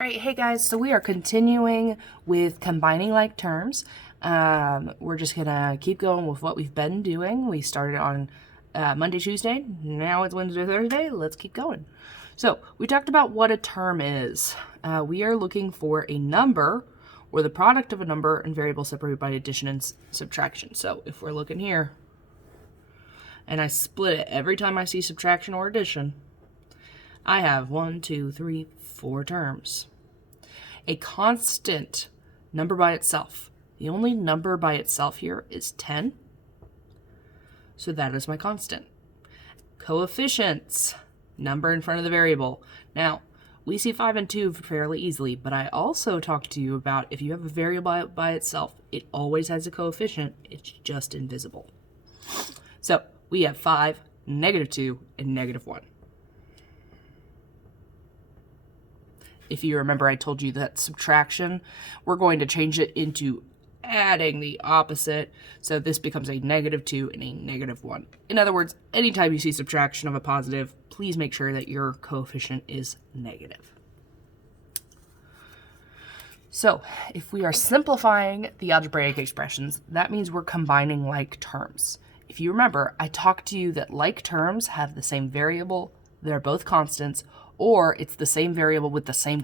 Alright, hey guys, so we are continuing with combining like terms. We're just gonna keep going with what we've been doing. We started on Monday, Tuesday, now it's Wednesday, Thursday. Let's keep going. So we talked about what a term is. We are looking for a number or the product of a number and variable separated by addition and subtraction. So if we're looking here and I split it every time I see subtraction or addition, I have 1, 2, 3, 4 terms. A constant number by itself. The only number by itself here is 10. So that is my constant. Coefficients, number in front of the variable. Now, we see 5 and 2 fairly easily, but I also talked to you about if you have a variable by itself, it always has a coefficient. It's just invisible. So we have 5, -2, and -1. If you remember, I told you that subtraction, we're going to change it into adding the opposite. So this becomes a -2 and a -1. In other words, anytime you see subtraction of a positive, please make sure that your coefficient is negative. So if we are simplifying the algebraic expressions, that means we're combining like terms. If you remember, I talked to you that like terms have the same variable, they're both constants, or it's the same variable with the same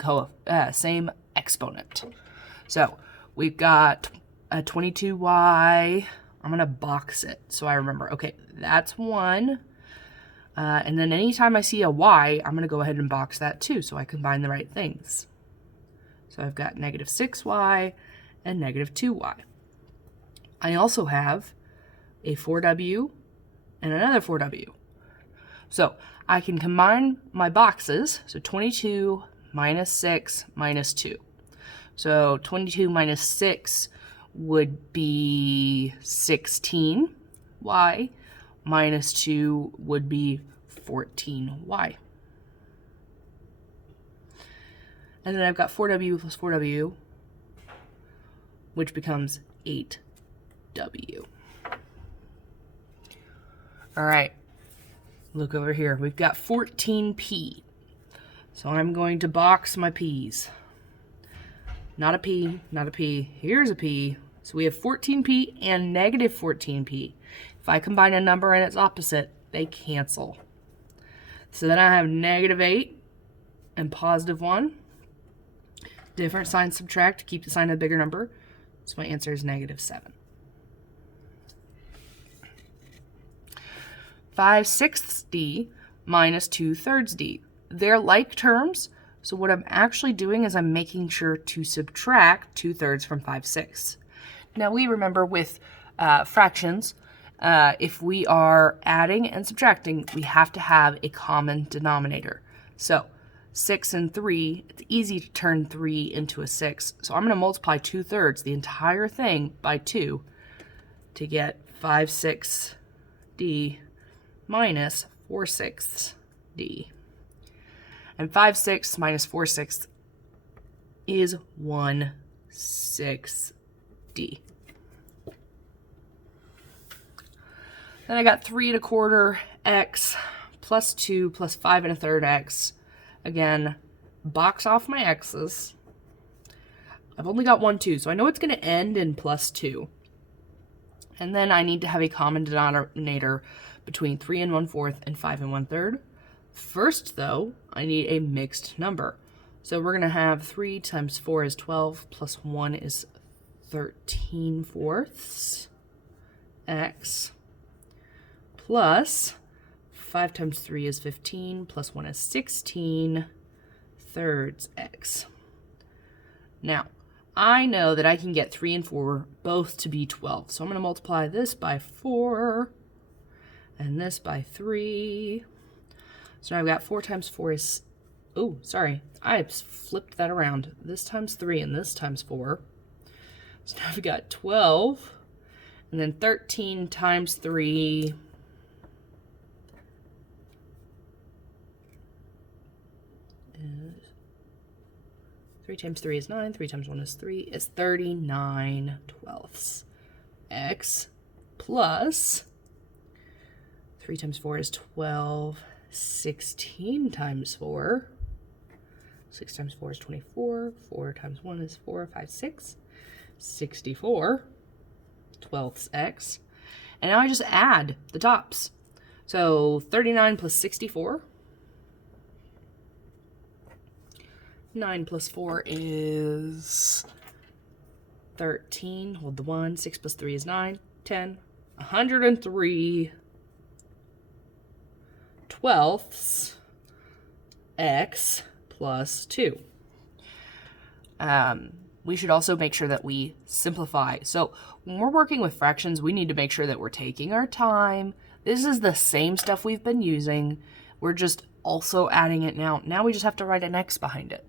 exponent. So we've got a 22y. I'm going to box it so I remember. Okay, that's 1. And then anytime I see a y, I'm going to go ahead and box that too so I combine the right things. So I've got -6y and -2y. I also have a 4w and another 4w. So I can combine my boxes, so 22 minus 6 minus 2. So 22 minus 6 would be 16y, minus 2 would be 14y. And then I've got 4w plus 4w, which becomes 8w. All right. Look over here, we've got 14p. So I'm going to box my p's. Not a p, not a p, here's a p. So we have 14p and -14p. If I combine a number and its opposite, they cancel. So then I have -8 and +1. Different signs subtract to keep the sign of the bigger number. So my answer is -7. 5/6 d minus 2/3 d. They're like terms, so what I'm actually doing is I'm making sure to subtract 2/3 from 5/6. Now we remember with fractions, if we are adding and subtracting, we have to have a common denominator. So 6 and 3, it's easy to turn 3 into a 6. So I'm going to multiply 2/3, the entire thing, by 2 to get 5/6 d minus 4/6 d. And 5/6 minus 4/6 is 1/6 d. Then I got 3 1/4 x plus 2 plus 5 1/3 x. Again, box off my x's. I've only got 1, 2, so I know it's going to end in +2. And then I need to have a common denominator between 3 1/4 and 5 1/3. First, though, I need a mixed number. So we're going to have 3 times 4 is 12, plus 1 is 13/4 x, plus 5 times 3 is 15, plus 1 is 16/3 x. Now, I know that I can get 3 and 4 both to be 12. So I'm going to multiply this by 4 and this by 3. So now I've got 4 times 4 is, oh, sorry, I flipped that around. This times 3 and this times 4. So now I've got 12, and then 13 times 3 is 3 times 3 is 9, 3 times 1 is 3, is 39/12 x, plus 3 times 4 is 12, 16 times 4 6 times 4 is 24. 4 times 1 is 4, 5, 6. 64 twelfths x. And now I just add the tops. So 39 plus 64. 9 plus 4 is 13. Hold the 1. 6 plus 3 is 9. 10. 103 twelfths x plus 2. We should also make sure that we simplify. So when we're working with fractions, we need to make sure that we're taking our time. This is the same stuff we've been using. We're just also adding it now. Now we just have to write an x behind it.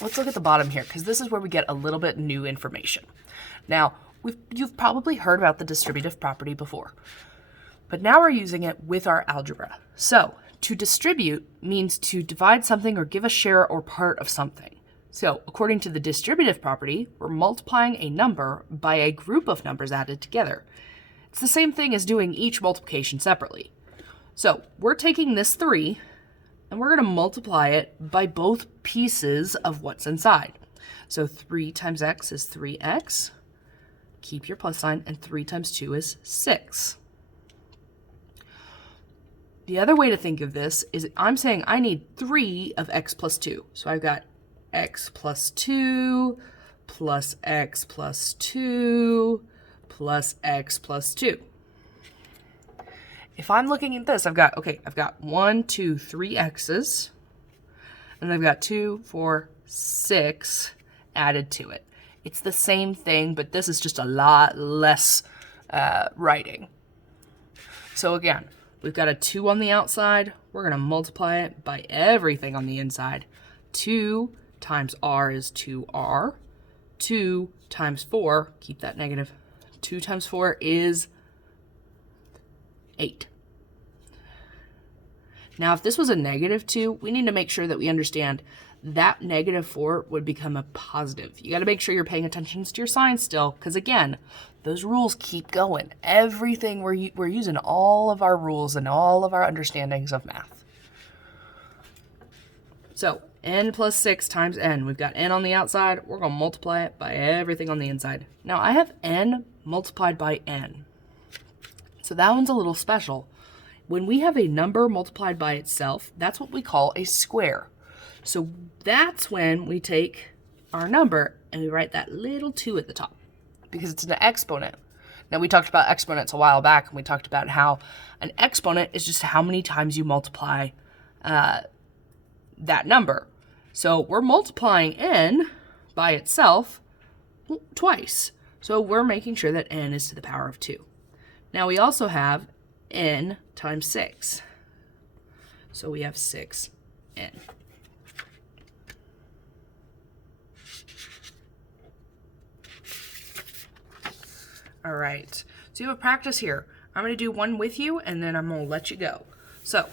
Let's look at the bottom here, because this is where we get a little bit new information. Now, you've probably heard about the distributive property before, but now we're using it with our algebra. So to distribute means to divide something or give a share or part of something. So according to the distributive property, we're multiplying a number by a group of numbers added together. It's the same thing as doing each multiplication separately. So we're taking this 3 and we're going to multiply it by both pieces of what's inside. So 3 times x is 3x. Keep your plus sign, and 3 times 2 is 6. The other way to think of this is I'm saying I need 3 of x plus 2. So I've got x plus 2 plus x plus 2 plus x plus 2. If I'm looking at this, I've got 1, 2, 3 x's, and I've got 2, 4, 6 added to it. It's the same thing, but this is just a lot less writing. So again, we've got a 2 on the outside. We're going to multiply it by everything on the inside. 2 times r is 2r. 2 times 4, keep that negative. 2 times 4 is 8. Now, if this was a negative 2, we need to make sure that we understand that negative 4 would become a positive. You got to make sure you're paying attention to your signs still, because again, those rules keep going. Everything we're using all of our rules and all of our understandings of math. So n plus 6 times n. We've got n on the outside. We're going to multiply it by everything on the inside. Now I have n multiplied by n. So that one's a little special. When we have a number multiplied by itself, that's what we call a square. So that's when we take our number and we write that little 2 at the top, because it's an exponent. Now, we talked about exponents a while back, and we talked about how an exponent is just how many times you multiply that number. So we're multiplying n by itself twice. So we're making sure that n is to the power of 2. Now, we also have n times 6. So we have 6n. All right, so you have a practice here. I'm going to do one with you, and then I'm going to let you go. So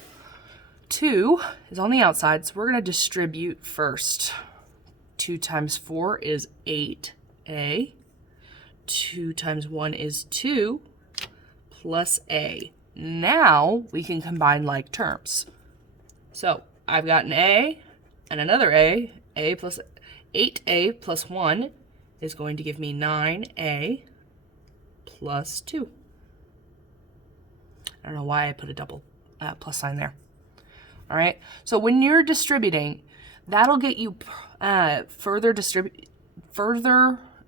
2 is on the outside, so we're going to distribute first. 2 times 4 is 8a. 2 times 1 is 2 plus a. Now we can combine like terms. So I've got an a and another a. A plus 8a plus 1 is going to give me 9a plus 2. I don't know why I put a double plus sign there. All right, so when you're distributing, that'll get you further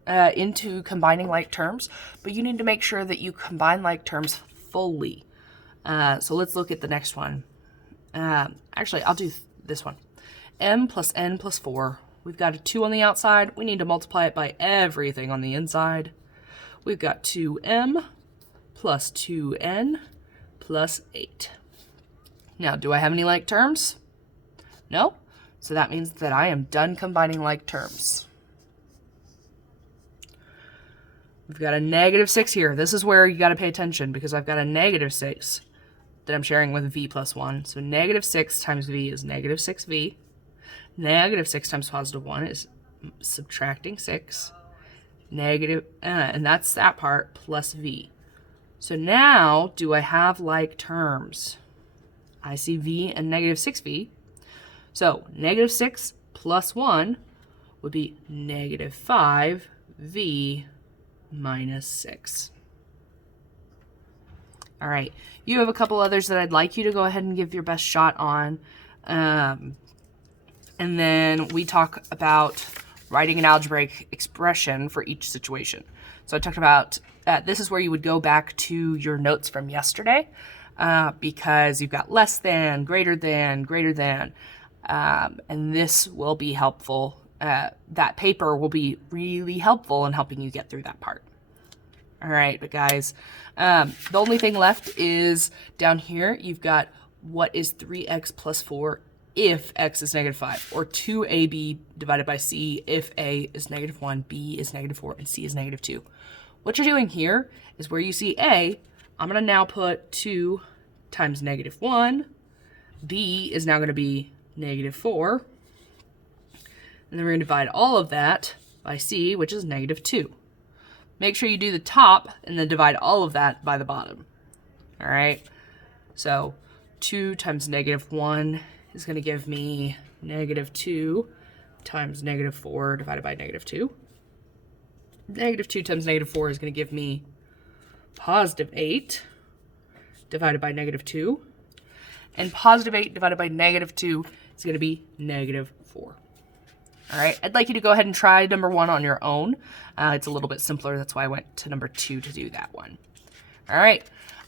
into combining like terms, but you need to make sure that you combine like terms fully. So let's look at the next one. Actually, I'll do this one. M plus n plus 4. We've got a 2 on the outside. We need to multiply it by everything on the inside. We've got 2m plus 2n plus 8. Now, do I have any like terms? No? So that means that I am done combining like terms. We've got a negative 6 here. This is where you got to pay attention, because I've got a negative 6 that I'm sharing with v plus 1. So negative 6 times v is negative 6v. Negative 6 times positive 1 is subtracting 6. Negative, and that's that part, plus v. So now, do I have like terms? I see v and negative 6v. So negative 6 plus 1 would be negative 5v minus 6. All right, you have a couple others that I'd like you to go ahead and give your best shot on. And then we talk about writing an algebraic expression for each situation. So I talked about, this is where you would go back to your notes from yesterday, because you've got less than, greater than, and this will be helpful. That paper will be really helpful in helping you get through that part. All right, but guys, the only thing left is down here, you've got what is 3x plus 4 if x is negative 5, or 2ab divided by c if a is negative 1, b is negative 4, and c is negative 2. What you're doing here is where you see a, I'm going to now put 2 times negative 1, b is now going to be negative 4, and then we're going to divide all of that by c, which is negative 2. Make sure you do the top and then divide all of that by the bottom. All right, so 2 times negative 1 is going to give me negative 2 times negative 4 divided by negative 2. Negative 2 times negative 4 is going to give me positive 8 divided by negative 2. And positive 8 divided by negative 2 is going to be negative 4. All right, I'd like you to go ahead and try number 1 on your own. It's a little bit simpler. That's why I went to number 2 to do that one. All right,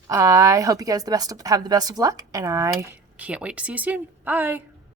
I hope you guys have the best of luck, and I can't wait to see you soon. Bye.